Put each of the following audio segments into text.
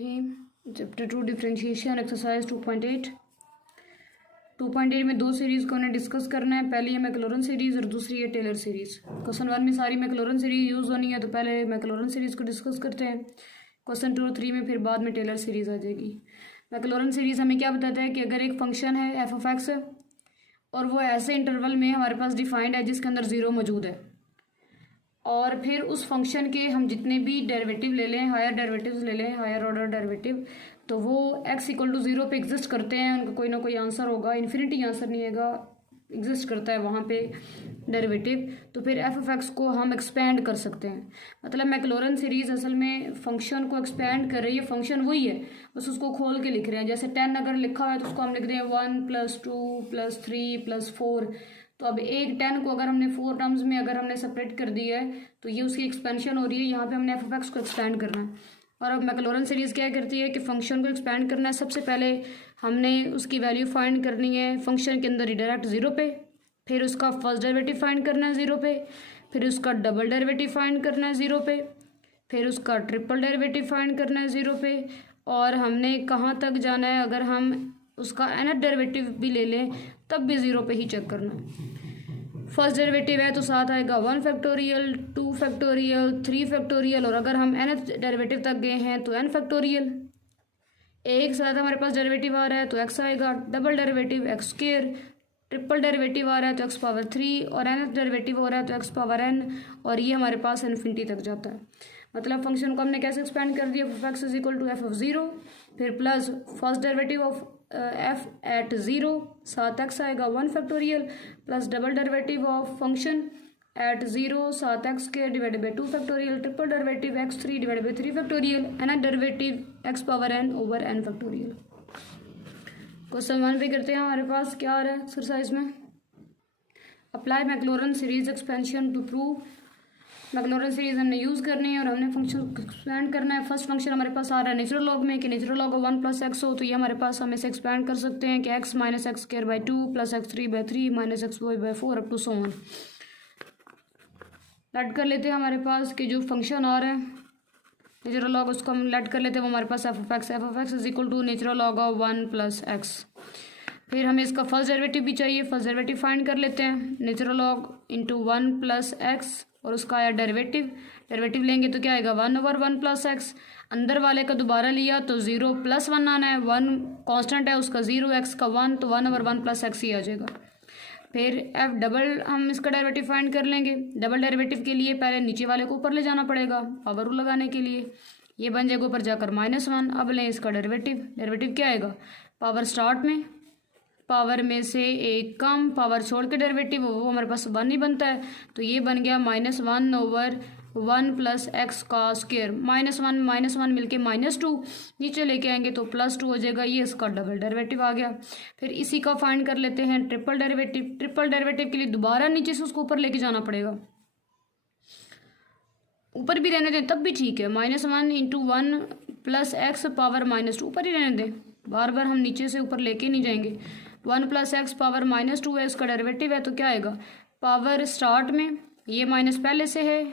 Chapter 2 differentiation exercise 2.8 में दो series को उन्हें डिस्कस करना है। पहली है मैक्लॉरन सीरीज़ और दूसरी है टेलर सीरीज़। क्वेश्चन 1 में सारी मैक्लॉरन सीरीज़ यूज़ होनी है, तो पहले मैक्लॉरन सीरीज़ को डिस्कस करते हैं। क्वेश्चन 2 और 3 में फिर बाद में टेलर सीरीज़ आ जाएगी। मैक्लॉरन सीरीज़ हमें क्या बताता है कि अगर एक फंक्शन है एफ ऑफ एक्स और वो ऐसे इंटरवल में हमारे पास डिफाइंड है जिसके अंदर ज़ीरो मौजूद है, और फिर उस फंक्शन के हम जितने भी डेरिवेटिव ले लें, हायर डेरिवेटिव्स ले लें, हायर ऑर्डर डेरिवेटिव, तो वो x इक्वल टू ज़ीरो पे एग्जिस्ट करते हैं। उनका कोई ना कोई आंसर होगा, इन्फिनिटी आंसर नहीं होगा, एग्जिस्ट करता है वहाँ पे डेरिवेटिव। तो फिर एफ ऑफ एक्स को हम एक्सपेंड कर सकते हैं। मतलब मैक्लॉरन सीरीज़ असल में फंक्शन को एक्सपेंड कर रही है। फंक्शन वही है, बस उसको खोल के लिख रहे हैं। जैसे 10 अगर लिखा हुआ है तो उसको हम लिख रहे हैं 1 + 2 + 3 + 4। तो अब एक 10 को अगर हमने 4 टर्म्स में अगर हमने सेपरेट कर दिया है तो ये उसकी एक्सपेंशन हो रही है। यहाँ पे हमने एफ ऑफ एक्स को एक्सपेंड करना है। और अब मैक्लॉरन सीरीज़ क्या करती है कि फंक्शन को एक्सपेंड करना है। सबसे पहले हमने उसकी वैल्यू फाइंड करनी है फंक्शन के अंदर ही डायरेक्ट ज़ीरो पे, फिर उसका फर्स्ट डेरिवेटिव फाइंड करना है ज़ीरो पे, फिर उसका डबल डेरिवेटिव फाइंड करना है ज़ीरो पे, फिर उसका ट्रिपल डेरिवेटिव फाइंड करना है ज़ीरो पे। और हमने कहाँ तक जाना है, अगर हम उसका nth डेरिवेटिव भी ले लें तब भी ज़ीरो पे ही चेक करना है। फर्स्ट डेरिवेटिव है तो साथ आएगा 1 फैक्टोरियल, 2 फैक्टोरियल, 3 फैक्टोरियल, और अगर हम nth डेरिवेटिव तक गए हैं तो n फैक्टोरियल। एक साथ हमारे पास डेरिवेटिव आ रहा है तो x आएगा, double derivative x square, triple derivative आ रहा है तो x पावर 3, और nth डेरिवेटिव हो रहा है तो x पावर n, और ये हमारे पास इन्फिनिटी तक जाता है। मतलब फंक्शन को हमने कैसे एक्सपेंड कर दिया, F X is equal to F of zero, फिर plus first derivative of F at zero, साथ एक्स आएगा 1 factorial, plus double derivative of function at zero, साथ X square divided by 2 factorial, triple derivative x3 divided by 3 factorial, nth derivative x power n over n factorial. Question 1 पे करते हैं। हमारे पास क्या आ रहा है एक्सरसाइज में, apply Maclaurin series expansion to prove. Maclaurin series हमने यूज़ करनी है और हमने फंक्शन एक्सपेंड करना है। फर्स्ट फंक्शन हमारे पास आ रहा है नेचुरल लॉग में कि नेचुरल लॉग ऑफ 1 + x हो, तो ये हमारे पास हम इसे एक्सपेंड कर सकते हैं कि x - x² 2 + x3/3 - x4/4 up to so on. Let कर लेते हैं हमारे पास कि जो फंक्शन आ रहा है नेचुरल लॉग, उसको हम लेट कर लेते हैं। वो हमारे पास F of X is equal to natural log of 1 + x। फिर हमें इसका फर्स्ट डेरिवेटिव भी चाहिए, फर्स्ट डेरिवेटिव फाइंड कर लेते हैं। नेचुरल लॉग इंटू 1 + x और उसका आया डेरिवेटिव लेंगे तो क्या आएगा 1 ओवर 1 + x। अंदर वाले का दोबारा लिया तो 0 + 1 आना है, 1 कांस्टेंट है उसका 0, x का 1, तो 1 ओवर 1 + x ही आ जाएगा। फिर एफ डबल हम इसका डेरिवेटिव फाइंड कर लेंगे। डबल डेरिवेटिव के लिए पहले नीचे वाले को ऊपर ले जाना पड़ेगा पावर रूल लगाने के लिए, ये बन जाएगा ऊपर जाकर -1। अब लें इसका डेरिवेटिव क्या आएगा, पावर स्टार्ट में पावर में से एक कम, पावर छोड़ के डेरिवेटिव वो हमारे पास 1 ही बनता है, तो ये बन गया -1 ओवर 1 + x का स्क्वायर। -1 मिलके -2 नीचे लेके आएंगे तो +2 हो जाएगा, ये इसका डबल डेरिवेटिव आ गया। फिर इसी का फाइंड कर लेते हैं ट्रिपल डेरिवेटिव के लिए दोबारा नीचे से उसको ऊपर लेके जाना पड़ेगा। ऊपर भी रहने दें तब भी ठीक है, -1 × 1 + x पावर -2 ऊपर ही रहने दें, बार बार हम नीचे से ऊपर लेके नहीं जाएंगे। 1 + x पावर -2 है, इसका डेरिवेटिव है तो क्या आएगा, पावर स्टार्ट में ये माइनस पहले से है,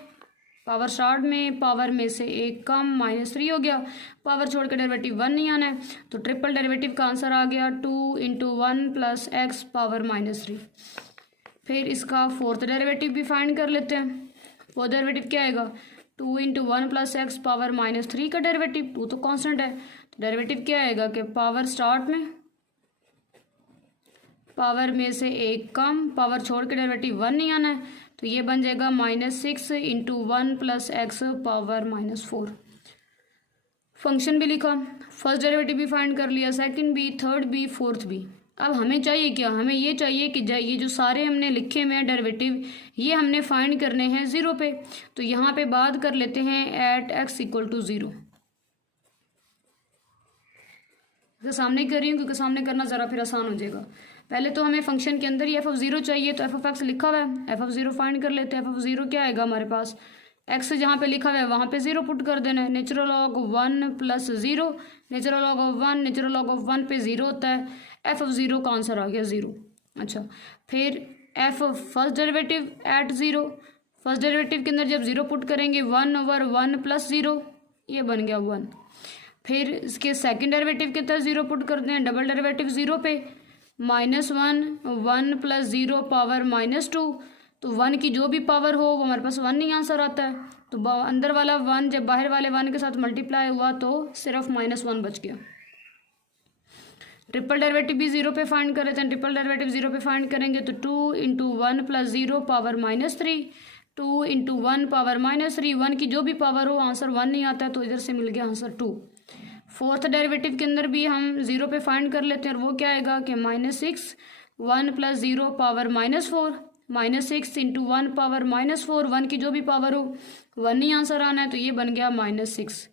पावर स्टार्ट में पावर में से एक कम -3 हो गया, पावर छोड़ के डेरिवेटिव 1 नहीं आना है, तो ट्रिपल डेरिवेटिव का आंसर आ गया 2 × 1 + x पावर -3। फिर इसका फोर्थ डेरिवेटिव भी फाइंड कर लेते हैं। फोर्थ डेरिवेटिव क्या आएगा, 2 × 1 + x पावर -3 का डेरिवेटिव, 2 तो कांस्टेंट है, तो डेरिवेटिव क्या आएगा कि पावर स्टार्ट में पावर में से एक कम, पावर छोड़ के डेरिवेटिव 1 नहीं आना है, तो ये बन जाएगा -6 × 1 + x पावर -4। फंक्शन भी लिखा, फर्स्ट डेरिवेटिव भी फाइंड कर लिया, सेकंड भी, थर्ड भी, फोर्थ भी। अब हमें चाहिए क्या, हमें ये चाहिए कि ये जो सारे हमने लिखे हुए हैं डेरिवेटिव ये हमने फाइंड करने हैं ज़ीरो पे, तो यहाँ पे बात कर लेते हैं एट x = 0। सामने कर रही हूँ क्योंकि सामने करना ज़रा फिर आसान हो जाएगा। पहले तो हमें फंक्शन के अंदर ही एफ ऑफ ज़ीरो चाहिए, तो एफ ऑफ एक्स लिखा हुआ है, एफ ऑफ ज़ीरो फाइंड कर लेते हैं। एफ ऑफ ज़ीरो क्या आएगा हमारे पास, एक्स जहाँ पे लिखा हुआ है वहाँ पे 0 पुट कर देना है। Natural log 1 + 0, natural log of 1, natural log of 1 पे 0 होता है, एफ ऑफ 0 का आंसर आ गया 0। अच्छा, फिर F first derivative eight 0, first derivative के अंदर जब 0 पुट करेंगे 1 ओवर 1 + 0, ये बन गया 1। फिर इसके सेकंड डेरिवेटिव के तरफ ज़ीरो पुट करते हैं, डबल डेरिवेटिव ज़ीरो पे, -1 1 + 0 पावर -2, तो 1 की जो भी पावर हो वो हमारे पास 1 ही आंसर आता है। तो अंदर वाला 1 जब बाहर वाले 1 के साथ मल्टीप्लाई हुआ तो सिर्फ -1 बच गया। ट्रिपल डेरिवेटिव भी ज़ीरो पे फाइंड कर लेते हैं। ट्रिपल डेरिवेटिव ज़ीरो पे फाइंड करेंगे तो 2 × 1 + 0 पावर -3, 2 × 1 पावर -3, 1 की जो भी पावर हो आंसर 1 नहीं आता है, तो इधर से मिल गया आंसर 2। फोर्थ डेरिवेटिव के अंदर भी हम ज़ीरो पे फाइंड कर लेते हैं और वो क्या आएगा कि -6 1 + 0 पावर -4, -6 × 1 पावर -4, 1 की जो भी पावर हो 1 ही आंसर आना है, तो ये बन गया -6।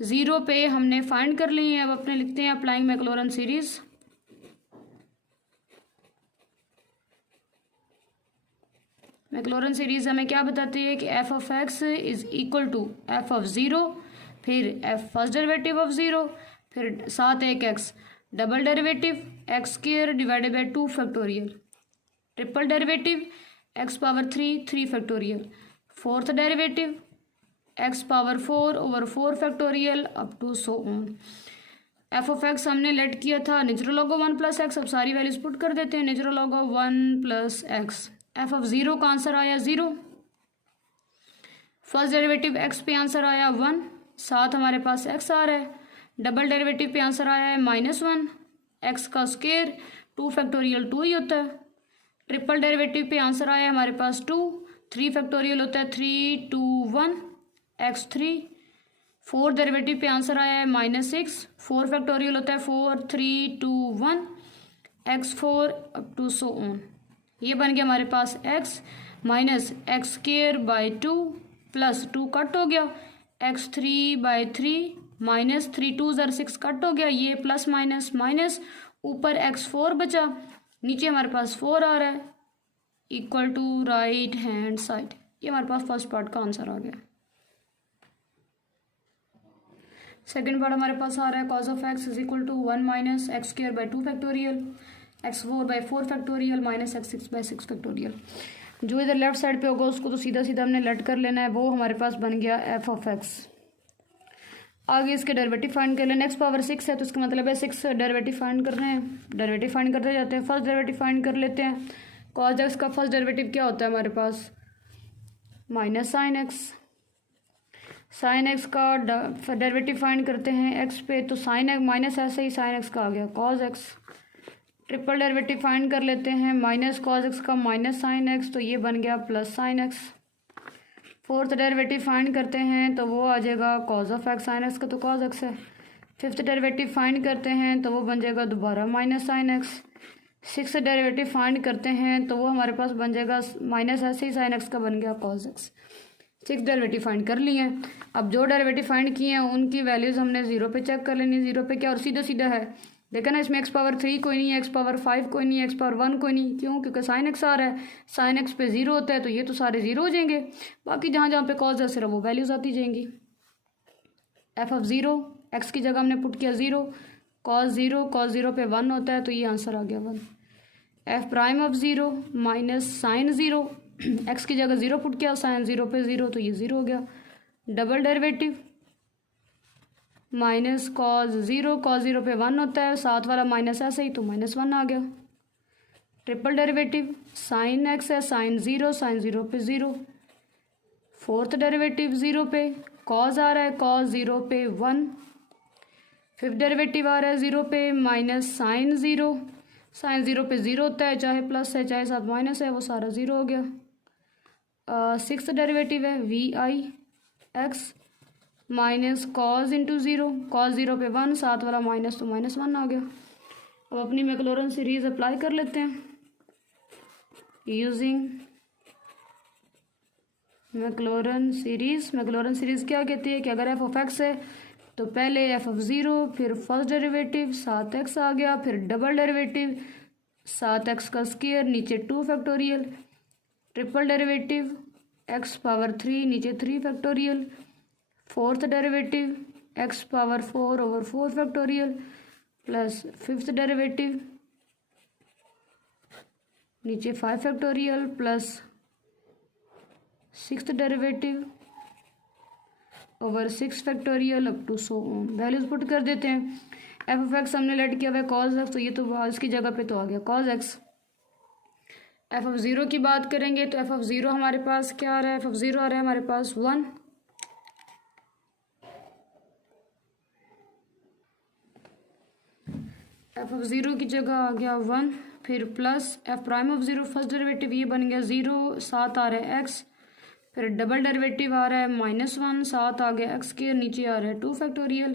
ज़ीरो पे हमने फाइंड कर ली है। अब अपने लिखते हैं अप्लाइंग मैक्लॉरन सीरीज। मैक्लॉरन सीरीज हमें क्या बताती है कि f(x) is equal to f(0), फिर f फर्स्ट डेरिवेटिव ऑफ 0, फिर साथ एक x double derivative x² divided by 2 factorial, triple derivative x power 3 factorial, fourth derivative x power 4/4 factorial up to so on. f(x) हमने let किया था natural log of 1 + x। अब सारी values put कर देते हैं। Natural log of 1 + x, f(0) का answer आया 0, फर्स्ट डेरिवेटिव x पे आंसर आया 1, साथ हमारे पास x आ रहा है, डबल डेरिवेटिव पे आंसर आया है -1, x का स्क्वायर 2 फैक्टोरियल 2 ही होता है, ट्रिपल डेरिवेटिव पे आंसर आया है हमारे पास 2, 3 फैक्टोरियल होता है 3 2 1 x3, फोर्थ डेरिवेटिव पे आंसर आया है -6, 4 फैक्टोरियल होता है 4 3 2 1 x4 up to so on. ये बन गया हमारे पास x minus x² / 2 plus 2 cut हो गया, x3/3 माइनस 3 2 ज़र 6 कट हो गया, ये प्लस माइनस माइनस, ऊपर x4 बचा, नीचे हमारे पास 4 आ रहा है, equal to right hand side. ये हमारे पास फर्स्ट पार्ट का आंसर आ गया। सेकेंड पार्ट हमारे पास आ रहा है cos of x is equal to 1 minus x² / 2 factorial, x4/4 factorial minus x6/6 factorial. जो इधर लेफ्ट साइड पे होगा उसको तो सीधा सीधा हमने लेट कर लेना है, वो हमारे पास बन गया f(x). आगे इसके डेरिवेटिव फाइंड कर लेना, x पावर 6 है तो इसका मतलब है 6 डेरिवेटिव फाइंड कर रहे हैं, डेरिवेटिव फाइंड करते जाते हैं। फर्स्ट डेरिवेटिव फाइंड कर लेते हैं। cos x का फर्स्ट डेरिवेटिव क्या होता है हमारे पास minus sin x, sin x का डेरिवेटिव फाइंड करते हैं x पे, तो sin x माइनस ऐसे ही sin x का आ गया cos x। Triple derivative find कर लेते हैं, माइनस cos x का माइनस sin x, तो ये बन गया plus sin x। Fourth derivative find करते हैं तो वो आ जाएगा cos of x, sin x का तो cos x है। फिफ्थ डेरिवेटिव फाइंड करते हैं तो वो बन जाएगा दोबारा minus sin x। Six derivative find करते हैं तो वो हमारे पास बन जाएगा माइनस ऐसे ही sin x का बन गया cos x। 6 डेरिवेटिव फाइंड कर लिए हैं। अब जो डेरिवेटिव फाइंड किए हैं उनकी वैल्यूज़ हमने 0 पे चेक कर लेनी। 0 पे क्या और सीधा सीधा है, देखा ना, इसमें x पावर 3 कोई नहीं है, x पावर 5 कोई नहीं है, x पावर 1 कोई नहीं, क्यों? क्योंकि sin x आ रहा है, sin x पे 0 होता है तो ये तो सारे 0 हो जाएंगे। बाकी जहाँ जहाँ पे cos है सिर्फ वो वैल्यूज़ आती जाएंगी। f(0) x की जगह हमने पुट किया 0, cos 0 पे 1 होता है तो ये आंसर आ गया 1। f(0) माइनस sin 0, x की जगह 0 पुट किया, sin 0 पे 0 तो ये 0 हो गया। डबल डेरिवेटिव माइनस cos 0 पे 1 होता है, साथ वाला माइनस ऐसे ही तो -1 आ गया। ट्रिपल डेरिवेटिव sin x है, sin 0 पे 0। फोर्थ डेरिवेटिव 0 पे, cos आ रहा है, cos 0 पे 1। फिफ्थ डेरिवेटिव आ रहा है 0 पे, माइनस sin 0 पे 0 होता है, चाहे प्लस है चाहे साथ माइनस है, वो सारा 0 हो गया। सिक्स्थ डेरिवेटिव है v(i)x माइनस cos × 0, cos 0 पे 1, साथ वाला माइनस तो -1 आ गया। अब अपनी मैक्लॉरन सीरीज अप्लाई कर लेते हैं यूजिंग मैक्लॉरन सीरीज। मैक्लॉरन सीरीज क्या कहती है कि अगर f(x) है तो पहले f(0), फिर फर्स्ट डेरिवेटिव साथ x आ गया, फिर डबल डेरिवेटिव साथ x का स्क्वायर, नीचे 2 factorial, triple derivative x power 3 नीचे 3 factorial, fourth derivative x power 4/4 factorial plus fifth derivative नीचे 5 factorial plus sixth derivative over 6 factorial up to so on. Values put कर देते हैं। एफ ऑफ एक्स हमने let किया हुआ है कॉज एक्स, तो ये तो इसकी जगह पे तो आ गया cos x. F of zero की बात करेंगे तो एफ ऑफ ज़ीरो हमारे पास क्या आ रहा है, एफ ऑफ ज़ीरो आ रहा है हमारे पास 1। एफ ऑफ ज़ीरो की जगह आ गया 1, फिर plus F prime of zero first derivative ये बन गया 0, साथ आ रहा है एक्स, फिर डबल डेरिवेटिव आ रहा है -1, साथ आ गया एक्स के, नीचे आ रहा है 2 फैक्टोरियल,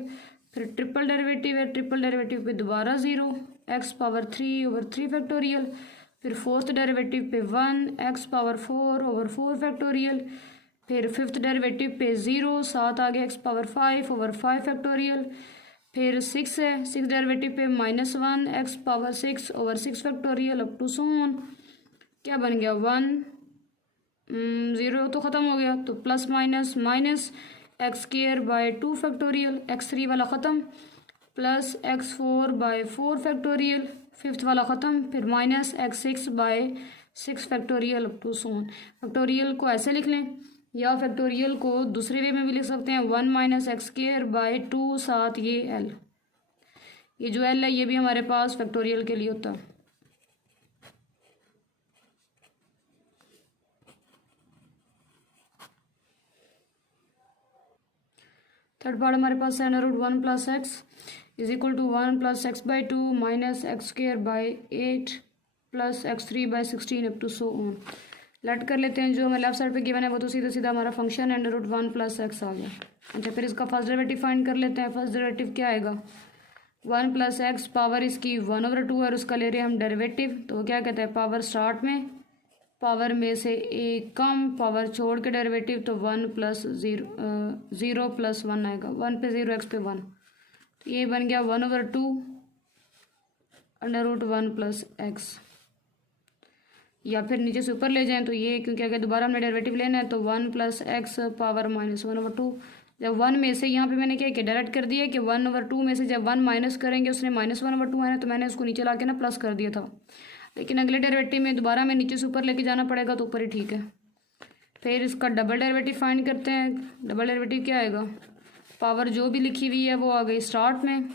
फिर ट्रिपल डेरिवेटिव है, ट्रिपल डेरिवेटिव पे दोबारा 0, एक्स पावर 3 ओवर 3 फैक्टोरियल, फिर फोर्थ डेरिवेटिव पे 1, एक्स पावर 4 ओवर 4 फैक्टोरियल, फिर फिफ्थ डेरिवेटिव पे 0, साथ आ गया एक्स पावर 5 ओवर 5 फैक्टोरियल, फिर 6 है, 6 डेरिवेटिव पे -1, X power 6 over 6 factorial up to so on. क्या बन गया 1, 0 तो ख़त्म हो गया, तो plus minus X square by 2 factorial, X 3 वाला ख़त्म, plus X 4 by 4 factorial, fifth वाला ख़त्म, फिर minus X 6 by 6 factorial up to so on. Factorial को ऐसे लिख लें या फैक्टोरियल को दूसरे वे में भी लिख सकते हैं, 1 माइनस एक्स स्क्वायर बाय 2, साथ ये एल, ये जो एल है ये भी हमारे पास फैक्टोरियल के लिए होता है। थर्ड पार्ट हमारे पास है √1 plus X is equal to 1 plus X by 2 minus X square by 8 plus X 3 by 16 up to so on. Let कर लेते हैं, जो हमें लेफ्ट साइड पे गिवन है वो तो सीधा सीधा हमारा फंक्शन है √1 प्लस एक्स आ गया। अच्छा, फिर इसका फर्स्ट डेरिवेटिव फाइंड कर लेते हैं। फर्स्ट डेरिवेटिव क्या आएगा, 1 प्लस एक्स, पावर इसकी 1/2 है और उसका ले रहे हैं हम डेरिवेटिव, तो क्या कहते हैं पावर स्टार्ट में, पावर में से एक कम, पावर छोड़ के डेरिवेटिव, तो 1 प्लस 0 प्लस 1 आएगा, 1 पे 0 एक्स पे 1, तो ये बन गया 1/2 √1 प्लस एक्स। या फिर नीचे से ऊपर ले जाएं तो ये, क्योंकि अगर दोबारा हमने डेरिवेटिव लेना है तो 1 प्लस एक्स पावर -1/2। जब 1 में से यहाँ पे मैंने क्या किया, डायरेक्ट कर दिया कि 1/2 में से जब 1 माइनस करेंगे उसने -1/2 है ना, तो मैंने उसको नीचे ला के ना प्लस कर दिया था, लेकिन अगले डेरिवेटिव में दोबारा मैं नीचे से ऊपर लेके जाना पड़ेगा, तो ऊपर ही ठीक है। फिर इसका डबल डेरिवेटिव फाइंड करते हैं। डबल डेरिवेटिव क्या आएगा, पावर जो भी लिखी हुई है वो आ गई स्टार्ट में,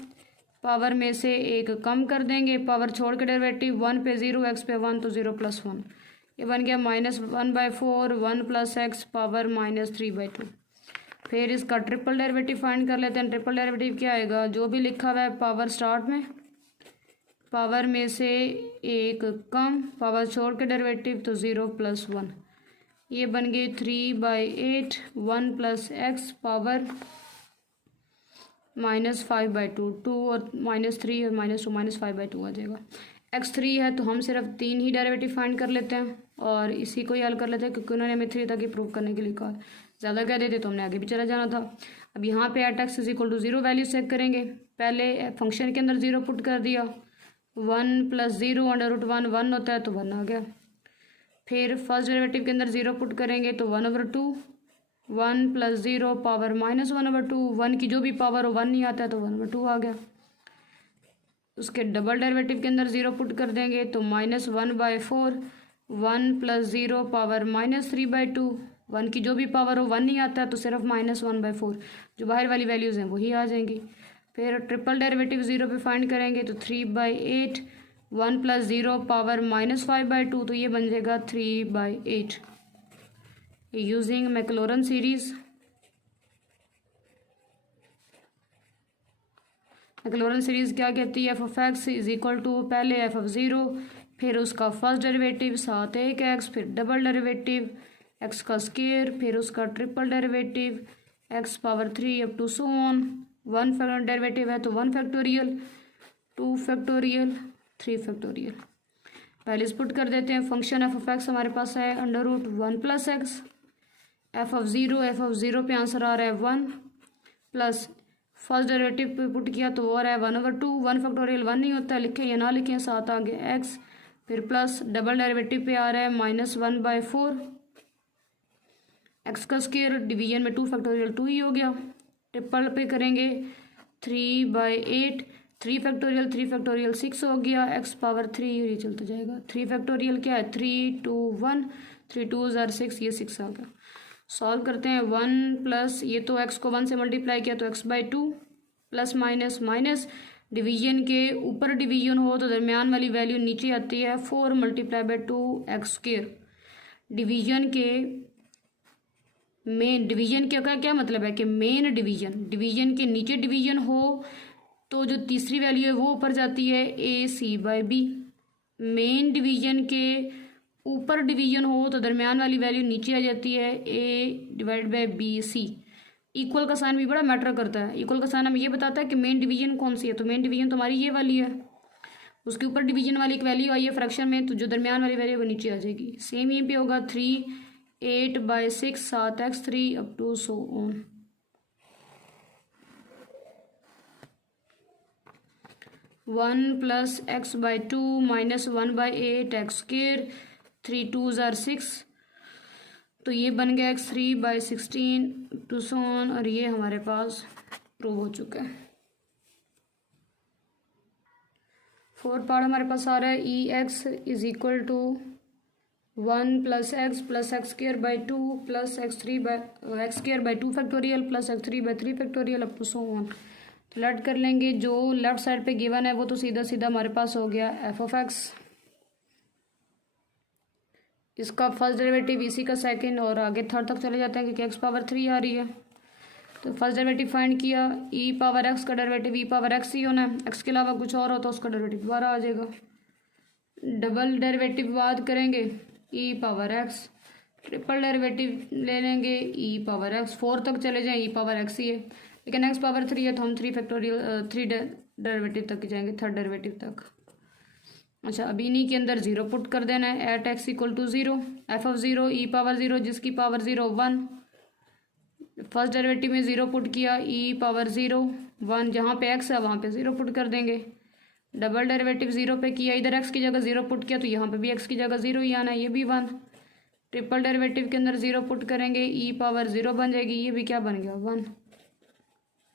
पावर में से एक कम कर देंगे, पावर छोड़ के डेरिवेटिव, 1 पे 0 एक्स पे 1, तो 0 प्लस 1, ये बन गया -1/4 1 प्लस एक्स पावर -3/2। फिर इसका ट्रिपल डेरिवेटिव फाइंड कर लेते हैं। ट्रिपल डेरिवेटिव क्या आएगा, जो भी लिखा हुआ है पावर स्टार्ट में, पावर में से एक कम, पावर छोड़ के डेरिवेटिव, तो 0 प्लस 1, ये बन गई 3/8 1 प्लस एक्स पावर -5/2, 2 और -3 और -2 -5/2 आ जाएगा। x3 है तो हम सिर्फ 3 ही डेरिवेटिव फाइंड कर लेते हैं और इसी को ही हल कर लेते हैं, क्योंकि उन्होंने हमें 3 तक ही प्रूव करने के लिए कहा। ज़्यादा कह देते तो हमने आगे भी चला जाना था। अब यहाँ पे एट एक्स = 0 वैल्यू चेक करेंगे। पहले फंक्शन के अंदर 0 पुट कर दिया, 1 प्लस 0 √1 1 होता है, तो 1 आ गया। फिर फर्स्ट डेरिवेटिव के अंदर 0 पुट करेंगे तो 1/2, 1 प्लस 0 पावर -1/2, 1 की जो भी पावर हो 1 नहीं आता है, तो 1/2 आ गया। उसके डबल डेरिवेटिव के अंदर 0 पुट कर देंगे तो -1/4, 1 प्लस 0 पावर -3/2, 1 की जो भी पावर हो 1 नहीं आता है, तो सिर्फ -1/4, जो बाहर वाली वैल्यूज़ हैं वही आ जाएंगी। फिर ट्रिपल डेरिवेटिव 0 पे फाइंड करेंगे तो 3/8, 1 प्लस 0 पावर -5/2, तो ये बन जाएगा 3/8। यूजिंग मैक्लोरन सीरीज़, मैक्लोरन सीरीज़ क्या कहती है, f(x) = पहले f(0), फिर उसका फर्स्ट डेरिवेटिव साथ एक एक्स, फिर डबल डेरिवेटिव x का स्क्वायर, फिर उसका triple derivative x power 3 up to so on. 1 derivative है तो 1 फैक्टोरियल, 2 फैक्टोरियल, 3 फैक्टोरियल। पहले पुट कर देते हैं। फंक्शन f(x) हमारे पास है √1 प्लस एक्स, f(0) पे आंसर आ रहा है 1, प्लस फर्स्ट डेरिवेटिव पे पुट किया तो वो आ रहा है 1/2, 1 फैक्टोरियल 1 नहीं होता है, लिखें या ना लिखें, साथ आ गया x, फिर प्लस डबल डेरिवेटिव पे आ रहा है -1/4, x का स्क्वायर, डिवीजन में 2 फैक्टोरियल 2 ही हो गया। ट्रिपल पे करेंगे 3/8, 3 फैक्टोरियल 6 हो गया, x पावर 3 ये चलता जाएगा। 3 फैक्टोरियल क्या है, 3 2 1, 3 2 = 6, ये 6 आ गया। सॉल्व करते हैं। 1 प्लस ये तो x को 1 से मल्टीप्लाई किया तो x/2 plus minus minus division के ऊपर डिवीजन हो तो दरमियान वाली वैल्यू नीचे आती है 4 मल्टीप्लाई बाई 2x²। डिवीजन के मेन डिवीजन का क्या मतलब है कि मेन डिवीजन के नीचे डिवीजन हो तो जो तीसरी वैल्यू है वो ऊपर जाती है AC/B। मेन डिवीजन के ऊपर डिवीजन हो तो दरमियान वाली वैल्यू नीचे आ जाती है A/BC। इक्वल का साइन भी बड़ा मैटर करता है। इक्वल का साइन हमें ये बताता है कि मेन डिवीजन कौन सी है, तो मेन डिवीजन तो हमारी ये वाली है, उसके ऊपर डिवीजन वाली एक वैल्यू आई है फ्रैक्शन में, तो जो दरमियान वाली वैल्यू वो नीचे आ जाएगी। सेम यहीं पे होगा 3 8/6 7x3 up to so on. 1 plus x/2 minus 1/8 x²। 3 2s are 6, तो ये बन गया x3/16 टू सो ऑन, और ये हमारे पास प्रूव हो चुका है। फोर्थ पार्ट हमारे पास आ रहा है EX is equal to 1 plus x+x² 2 plus x²/2 factorial plus x3/3 factorial up to so on. तो लेट कर लेंगे, जो लेफ्ट साइड पे गिवन है वो तो सीधा सीधा हमारे पास हो गया f(x), इसका फर्स्ट डेरिवेटिव, इसी का सेकंड, और आगे थर्ड तक चले जाते हैं क्योंकि x⁻3 आ रही है। तो फर्स्ट डेरिवेटिव फाइंड किया, e⁻x का डेरिवेटिव e⁻x ही होना है, x के अलावा कुछ और हो तो उसका डेरिवेटिव दोबारा आ जाएगा। डबल डेरिवेटिव बात करेंगे e⁻x, ट्रिपल डेरिवेटिव ले लेंगे e⁻x, 4 तक चले जाएं e⁻x ही है, लेकिन x⁻3 है तो हम 3 डेरिवेटिव तक जाएंगे, थर्ड डेरिवेटिव तक। अच्छा, अब इन्हीं के अंदर 0 पुट कर देना है। Eight x equal to 0, f(0) e⁻0 जिसकी पावर 0 1, फर्स्ट डेरिवेटिव में 0 पुट किया, e⁻0 1, जहाँ पे x है वहाँ पे 0 पुट कर देंगे। डबल डेरिवेटिव 0 पे किया, इधर x की जगह 0 पुट किया तो यहाँ पे भी x की जगह 0 ही आना है, ये भी 1। ट्रिपल डेरिवेटिव के अंदर 0 पुट करेंगे, e⁻0 बन जाएगी, ये भी क्या बन गया 1।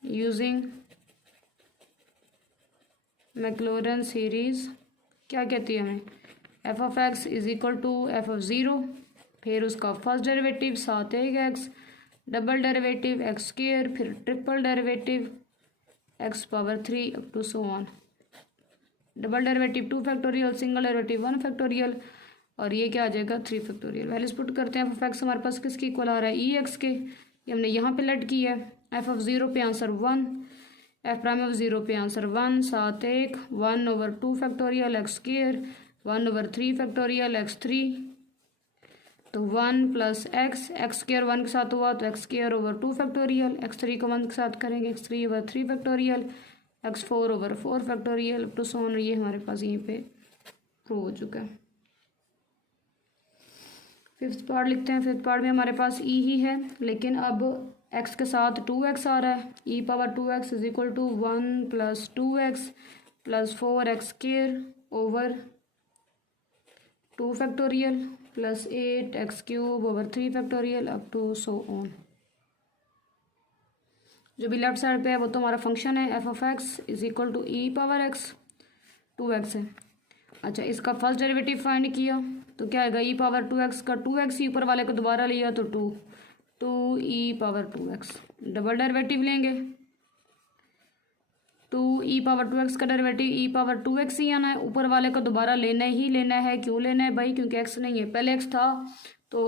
यूजिंग मैक्लॉरन सीरीज क्या कहती है हमें, f(x) is equal to f(0), फिर उसका फर्स्ट डेरिवेटिव साथ x, डबल डेरिवेटिव x², फिर triple derivative x⁻3 up to so on. Double derivative 2 factorial, single derivative 1 factorial, और ये क्या आ जाएगा 3 फैक्टोरियल। वैल्यूज पुट करते हैं। f(x) हमारे पास किसके इक्वल आ रहा है EX के, ये हमने यहाँ पे लेट किया है। f(0) पे आंसर 1, f'(0) पे आंसर 1, साथ 1/2 फैक्टोरियल x², 1/3 फैक्टोरियल x3, तो 1 प्लस x² 1 के साथ हुआ तो x²/2 फैक्टोरियल, x3 को 1 के साथ करेंगे x3/3 factorial, x4/4 factorial up to so on. ये हमारे पास यहीं पे प्रूव हो चुका है। फिफ्थ पार्ट लिखते हैं। फिफ्थ पार्ट में हमारे पास e ही है, लेकिन अब x के साथ 2x आ रहा है। e⁻2x is equal to 1 plus 2x plus 4x² over 2 factorial plus 8x³ over 3 factorial up to so on. जो भी लेफ्ट साइड पे है वो तो हमारा फंक्शन है f(x) is equal to e⁻x, 2x है। अच्छा, इसका फर्स्ट डेरिवेटिव फाइंड किया तो क्या आएगा, e⁻2x का 2x ही ऊपर वाले को दोबारा लिया तो 2 e⁻2x। डबल डेरिवेटिव लेंगे, 2 e⁻2x का डेरिवेटिव e⁻2x ही आना है, ऊपर वाले को दोबारा लेना ही लेना है। क्यों लेना है भाई, क्योंकि x नहीं है, पहले x था तो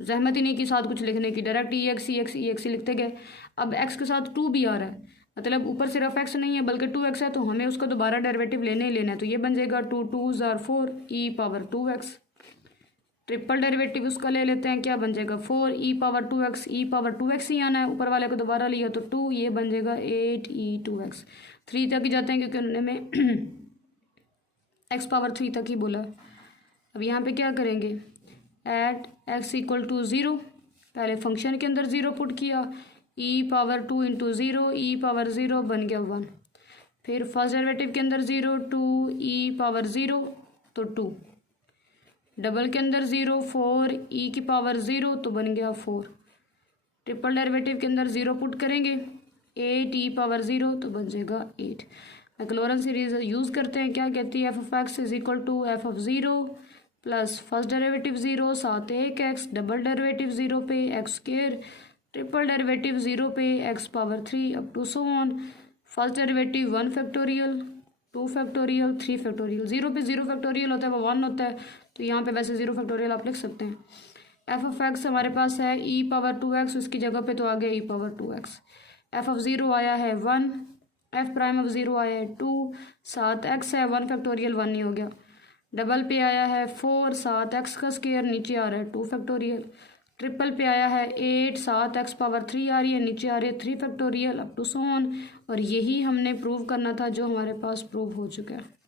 जहमत ही नहीं की साथ कुछ लिखने की, डायरेक्ट ex लिखते गए। अब x के साथ 2 भी आ रहा है, मतलब ऊपर सिर्फ x नहीं है बल्कि 2x है, तो हमें उसका दोबारा डेरिवेटिव लेने ही लेना है। तो ये बन जाएगा 2 2s are 4 e⁻2x। Triple derivative उसका ले लेते हैं, क्या बन जाएगा 4 e⁻2x ही आना है, ऊपर वाले को दोबारा लिया तो 2, ये बन जाएगा 8e2x। 3 तक ही जाते हैं क्योंकि उन्होंने में x⁻3 तक ही बोला। अब यहाँ पे क्या करेंगे, एट x इक्वल टू 0, पहले फंक्शन के अंदर 0 पुट किया, e⁻2 इंटू 0, e⁻0 बन गया 1, फिर फर्स्ट डेरिवेटिव के अंदर 0 2 e⁻0 तो 2, डबल के अंदर 0 4 e⁻0 तो बन गया 4, ट्रिपल डेरिवेटिव के अंदर 0 पुट करेंगे 8 e⁻0 तो बन जाएगा 8। मैक्लॉरन सीरीज यूज़ करते हैं, क्या कहती है f(x) is equal to f(0) plus first derivative 0 साथ 1x, डबल डेरिवेटिव 0 पे एक्स स्क्र, ट्रिपल डेरिवेटिव 0 पे x power 3 up to so on. First derivative 1 factorial, 2 factorial, 3 factorial. 0 पे 0 फैक्टोरियल होता है, वो 1 होता है, तो यहाँ पे वैसे 0 फैक्टोरियल आप लिख सकते हैं। एफ ऑफ एक्स हमारे पास है ई पावर 2x, उसकी जगह पे तो आ गया ई पावर 2x। एफ ऑफ 0 आया है 1, एफ प्राइम ऑफ 0 आया है 2, साथ x है, 1 फैक्टोरियल 1 ही हो गया। डबल पे आया है 4, साथ x का स्क्वायर, नीचे आ रहा है 2 फैक्टोरियल। ट्रिपल पे आया है 8, साथ x पावर 3 आ रही है, नीचे आ रही है 3 factorial up to so on. और यही हमने प्रूव करना था, जो हमारे पास प्रूव हो चुका है।